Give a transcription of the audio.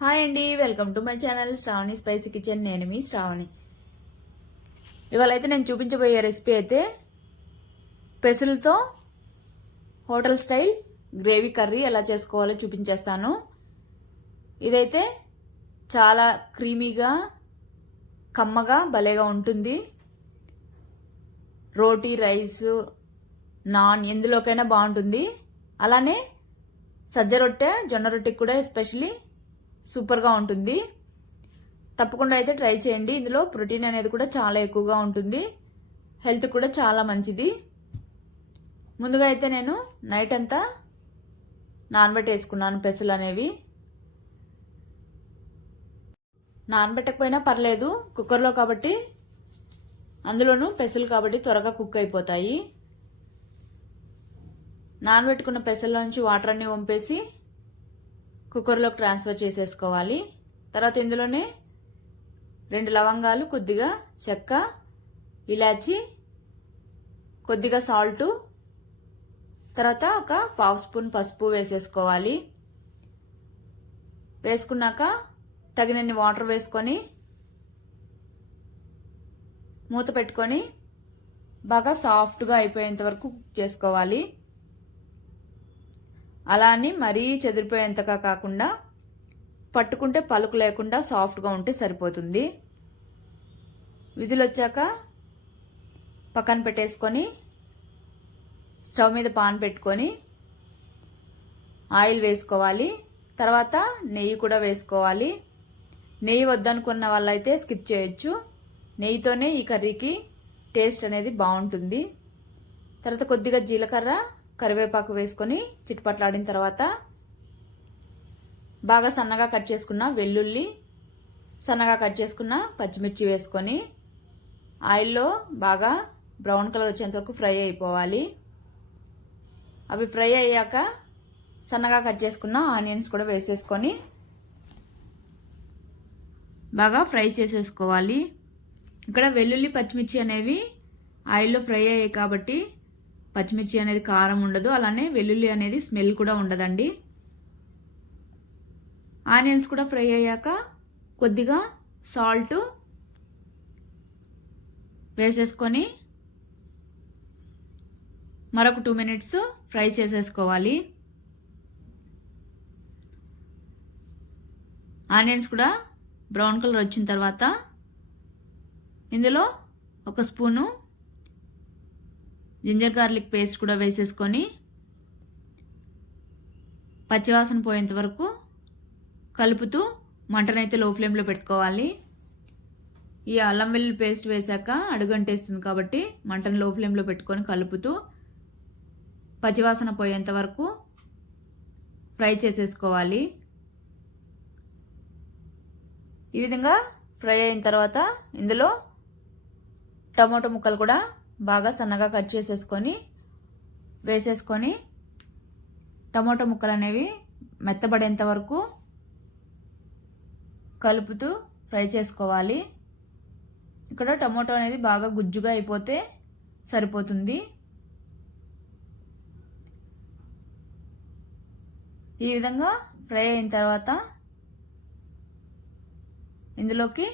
Hi అండి welcome to my channel Sravani spicy kitchen. నేను మీ శ్రావణి. ఇవాళ అయితే నేను చూపించబోయే రెసిపీ అయితే పెసులతో హోటల్ స్టైల్ గ్రేవీ కర్రీ ఎలా చేసుకోవాలో చూపించేస్తాను. ఇదైతే చాలా క్రీమీగా కమ్మగా భలేగా ఉంటుంది. రోటీ రైస్ నాన్ ఎందులోకైనా బాగుంటుంది. అలానే సజ్జ రొట్టె జొన్న రొట్టెకి కూడా ఎస్పెషలీ సూపర్గా ఉంటుంది. తప్పకుండా అయితే ట్రై చేయండి. ఇందులో ప్రోటీన్ అనేది కూడా చాలా ఎక్కువగా ఉంటుంది. హెల్త్ కూడా చాలా మంచిది. ముందుగా అయితే నేను నైట్ అంతా నానబెట్టేసుకున్నాను పెసలు అనేవి. నానబెట్టకపోయినా పర్లేదు కుక్కర్లో కాబట్టి అందులోనూ పెసలు కాబట్టి త్వరగా కుక్ అయిపోతాయి. నానబెట్టుకున్న పెసల్లో నుంచి వాటర్ అన్ని వంపేసి కుక్కర్లోకి ట్రాన్స్ఫర్ చేసేసుకోవాలి. తర్వాత ఇందులోనే రెండు లవంగాలు కొద్దిగా చెక్క ఇలాచి కొద్దిగా సాల్టు తర్వాత ఒక పావు స్పూన్ పసుపు వేసేసుకోవాలి. వేసుకున్నాక తగినన్ని వాటర్ వేసుకొని మూత పెట్టుకొని బాగా సాఫ్ట్గా అయిపోయేంత వరకు కుక్ చేసుకోవాలి. అలా అని మరీ చెదిరిపోయేంతగా కాకుండా పట్టుకుంటే పలుకు లేకుండా సాఫ్ట్గా ఉంటే సరిపోతుంది. విజిల్ వచ్చాక పక్కన పెట్టేసుకొని స్టవ్ మీద పాన్ పెట్టుకొని ఆయిల్ వేసుకోవాలి. తర్వాత నెయ్యి కూడా వేసుకోవాలి. నెయ్యి వద్దనుకున్న వాళ్ళైతే స్కిప్ చేయొచ్చు. నెయ్యితోనే ఈ కర్రీకి టేస్ట్ అనేది బాగుంటుంది. తర్వాత కొద్దిగా జీలకర్ర కరివేపాకు వేసుకొని చిట్పట్లాడిన తర్వాత బాగా సన్నగా కట్ చేసుకున్న వెల్లుల్లి సన్నగా కట్ చేసుకున్న పచ్చిమిర్చి వేసుకొని ఆయిల్లో బాగా బ్రౌన్ కలర్ వచ్చేంత వరకు ఫ్రై అయిపోవాలి. అవి ఫ్రై అయ్యాక సన్నగా కట్ చేసుకున్న ఆనియన్స్ కూడా వేసేసుకొని బాగా ఫ్రై చేసేసుకోవాలి. ఇక్కడ వెల్లుల్లి పచ్చిమిర్చి అనేవి ఆయిల్లో ఫ్రై అయ్యాయి కాబట్టి పచ్చిమిర్చి అనేది కారం ఉండదు అలానే వెల్లుల్లి అనేది స్మెల్ కూడా ఉండదండి. ఆనియన్స్ కూడా ఫ్రై అయ్యాక కొద్దిగా సాల్ట్ వేసేసుకొని మరొక టూ మినిట్స్ ఫ్రై చేసేసుకోవాలి. ఆనియన్స్ కూడా బ్రౌన్ కలర్ వచ్చిన తర్వాత ఇందులో ఒక స్పూను జింజర్ గార్లిక్ పేస్ట్ కూడా వేసేసుకొని పచ్చివాసన పోయేంత వరకు కలుపుతూ మంటనైతే లో ఫ్లేమ్లో పెట్టుకోవాలి. ఈ అల్లం వెల్లుల్లి పేస్ట్ వేశాక అడుగంటేస్తుంది కాబట్టి మంటను లో ఫ్లేమ్లో పెట్టుకొని కలుపుతూ పచ్చివాసన పోయేంత వరకు ఫ్రై చేసేసుకోవాలి. ఈ విధంగా ఫ్రై అయిన తర్వాత ఇందులో టమాటో ముక్కలు కూడా బాగా సన్నగా కట్ చేసేసుకొని వేసేసుకొని టమోటా ముక్కలు అనేవి మెత్తబడేంత వరకు కలుపుతూ ఫ్రై చేసుకోవాలి. ఇక్కడ టమోటో అనేది బాగా గుజ్జుగా అయిపోతే సరిపోతుంది. ఈ విధంగా ఫ్రై అయిన తర్వాత ఇందులోకి